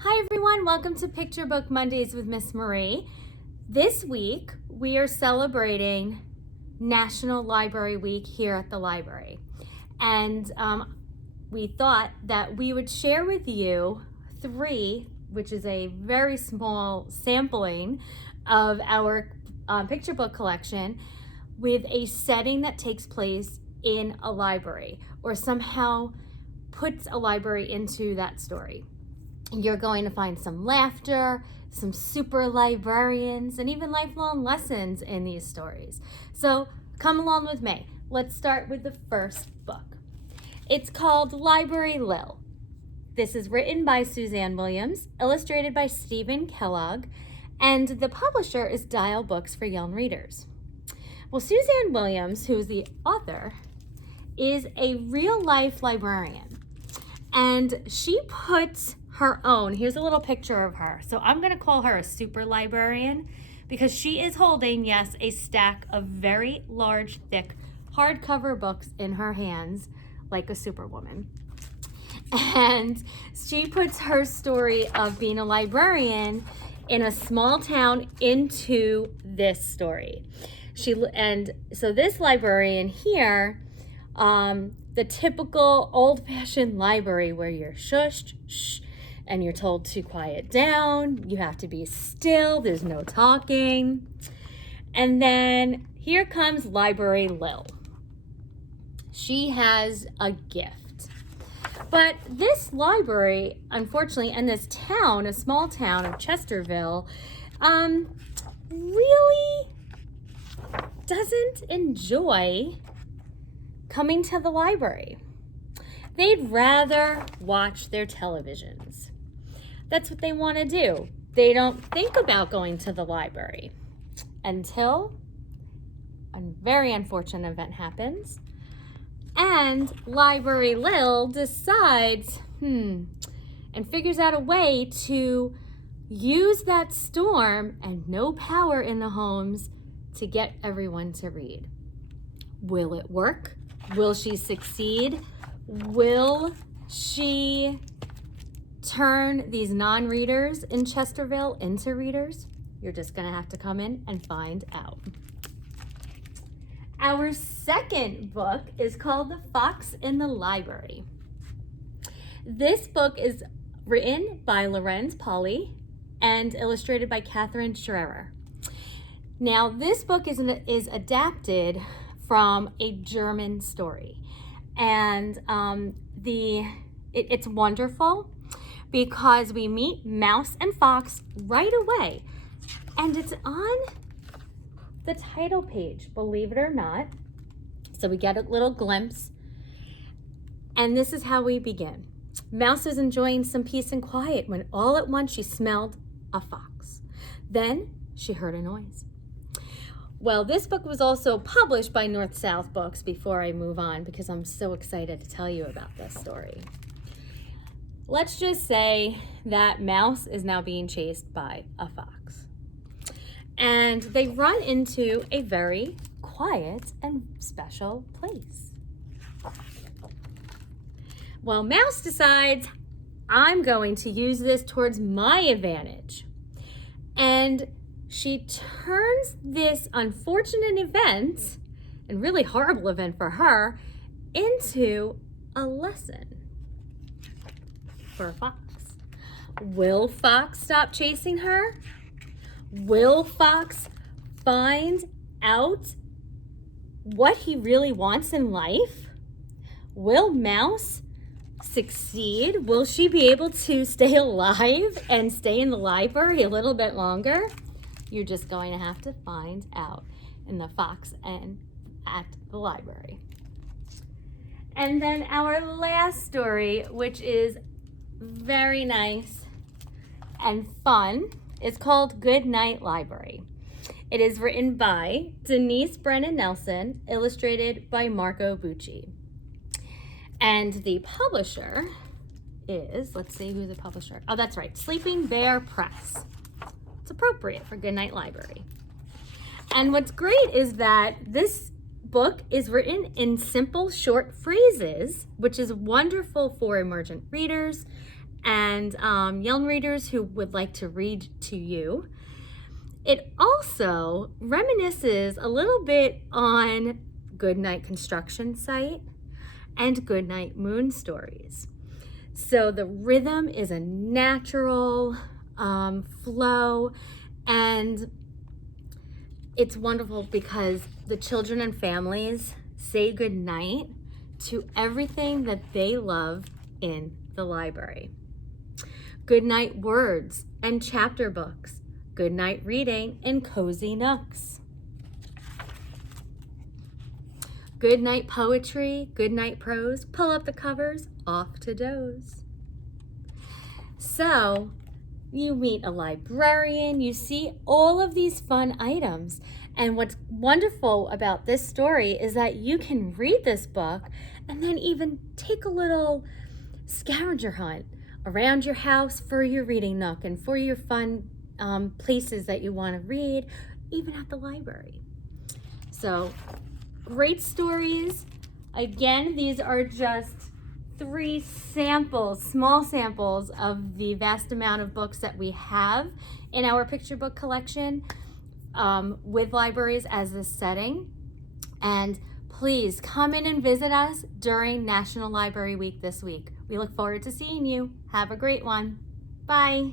Hi everyone, welcome to Picture Book Mondays with Miss Marie. This week we are celebrating National Library Week here at the library. And we thought that we would share with you three, which is a very small sampling of our picture book collection, with a setting that takes place in a library or somehow puts a library into that story. You're going to find some laughter, some super librarians, and even lifelong lessons in these stories. So come along with me. Let's start with the first book. It's called Library Lil. This is written by Suzanne Wiliiams, illustrated by Stephen Kellogg, and the publisher is Dial Books for Young Readers. Well, Suzanne Wiliiams, who's the author, is a real-life librarian, and she puts her own, here's a little picture of her. So I'm going to call her a super librarian because she is holding, yes, a stack of very large, thick, hardcover books in her hands like a superwoman. And she puts her story of being a librarian in a small town into this story. And so this librarian here, the typical old-fashioned library where you're shushed, shh, and you're told to quiet down, you have to be still, there's no talking. And then here comes Library Lil. She has a gift. But this library, unfortunately, and this town, a small town of Chesterville, really doesn't enjoy coming to the library. They'd rather watch their televisions. That's what they want to do. They don't think about going to the library until a very unfortunate event happens. And Library Lil decides, and figures out a way to use that storm and no power in the homes to get everyone to read. Will it work? Will she succeed? Will she turn these non-readers in Chesterville into readers? You're just going to have to come in and find out. Our second book is called The Fox in the Library. This book is written by Lorenz, Pauli, and illustrated by Kathrin, Schärer. Now, this book is adapted from a German story. And it's wonderful because we meet Mouse and Fox right away. And it's on the title page, believe it or not. So we get a little glimpse. And this is how we begin. Mouse was enjoying some peace and quiet when all at once she smelled a fox. Then she heard a noise. Well, this book was also published by North South Books before I move on because I'm so excited to tell you about this story. Let's just say that Mouse is now being chased by a fox. And they run into a very quiet and special place. Well, Mouse decides, I'm going to use this towards my advantage. And she turns this unfortunate event, and really horrible event for her, into a lesson for Fox. Will Fox stop chasing her? Will Fox find out what he really wants in life? Will Mouse succeed? Will she be able to stay alive and stay in the library a little bit longer? You're just going to have to find out in The Fox and at the Library. And then our last story, which is very nice and fun, is called Good Night Library. It is written by Denise Brennan-Nelson, illustrated by Marco Bucci. And the publisher is, let's see who's the publisher. Oh, that's right, Sleeping Bear Press. It's appropriate for Good Night Library. And what's great is that this book is written in simple, short phrases, which is wonderful for emergent readers and young readers who would like to read to you. It also reminisces a little bit on Goodnight Construction Site and Goodnight Moon Stories. So the rhythm is a natural flow, and it's wonderful because the children and families say goodnight to everything that they love in the library. Goodnight words and chapter books. Goodnight reading in cozy nooks. Goodnight poetry, goodnight prose. Pull up the covers, off to doze. So you meet a librarian, you see all of these fun items. And what's wonderful about this story is that you can read this book and then even take a little scavenger hunt around your house for your reading nook and for your fun places that you want to read, even at the library. So great stories. Again, these are just 3 samples, small samples of the vast amount of books that we have in our picture book collection with libraries as the setting. And please come in and visit us during National Library Week this week. We look forward to seeing you. Have a great one. Bye.